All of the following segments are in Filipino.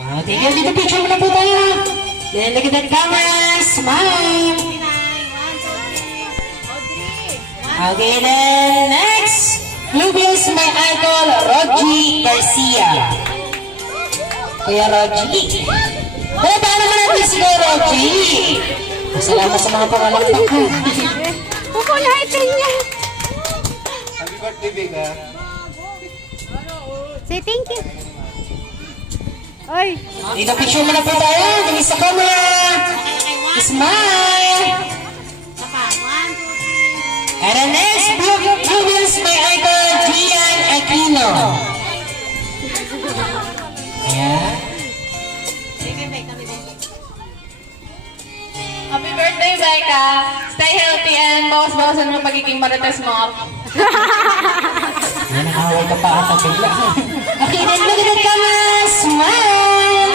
Tingnan dito, picture muna po tayo. Then look at that camera, smile. Okay, then next, Bluebills, my idol, Rogie Garcia. Kuya Rogie. Kaya paano mo natin si Kuya Rogie? Salamat sa mga pangalagpak ko. Pupulahin niya. Happy birthday, Vega. Say thank you. Oy. Dito, picture muna po tayo. Tingin sa camera. Smile. And the next, Bluebills, my idol, Gian Aquino. Ayan. Happy birthday, Becca! Stay healthy and bawas-bawasan mo pagiging marites mo. Yan, nakawal ka pa ata bigla. Okay, then look at the camera. Smile.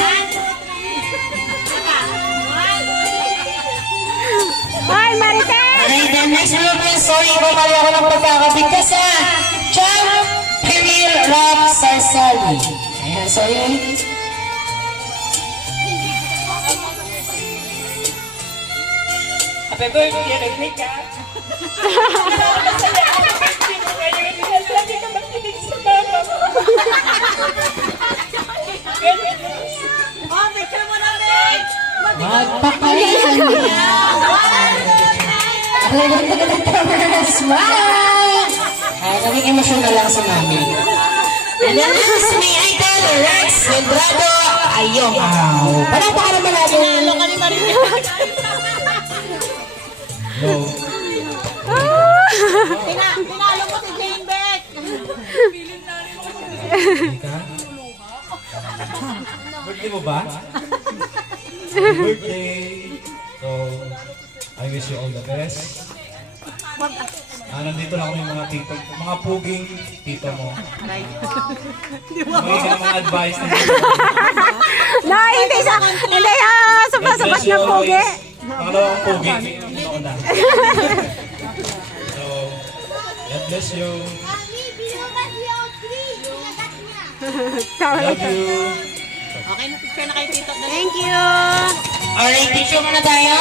Oy, Marites! Okay, then next Bluebills, sorry po, mali ako ng pagkakabigkas sa Champ Peril Rock Sarsali. Ayan, sorry. Happy birthday, Becca! Lagi ka makinig sa mama mo. Oh, picture mo na, Meg! Magpakalisan niya. Okay, then look at the camera. Smile. Ay, naging emotional lang si mami. And then this is my idol, Rex Medrado Ayong. Parang para naman natin. Ano ka ni Maria? No. Pinalo mo si Jane Beck! Vega? Birthday mo ba? Happy birthday! So, I wish you all the best. Nandito lang ako yung mga tito, mga puging tito mo. May mga advice na dito. No, hindi siya. Hindi siya. Sumasapat na pogi. Pangalawang pugi. Ano na. So, God bless you. Love you. Okay, na-picture na kayo dito. Thank you. Alright, picture muna tayo.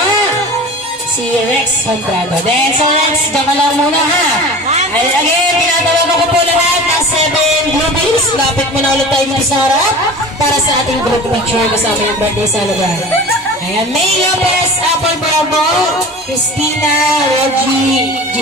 Si Rex Medrado. Then, so Rex, dyan ka lang muna ha. And again, tinatawagan ko po lahat ng 7 Bluebills. Lapit muna ulit tayo dito sa harap para sa ating group picture kasama yung birthday sa lugar. Ayan, May Lopez, Apple Bravo, Christina, Rogie,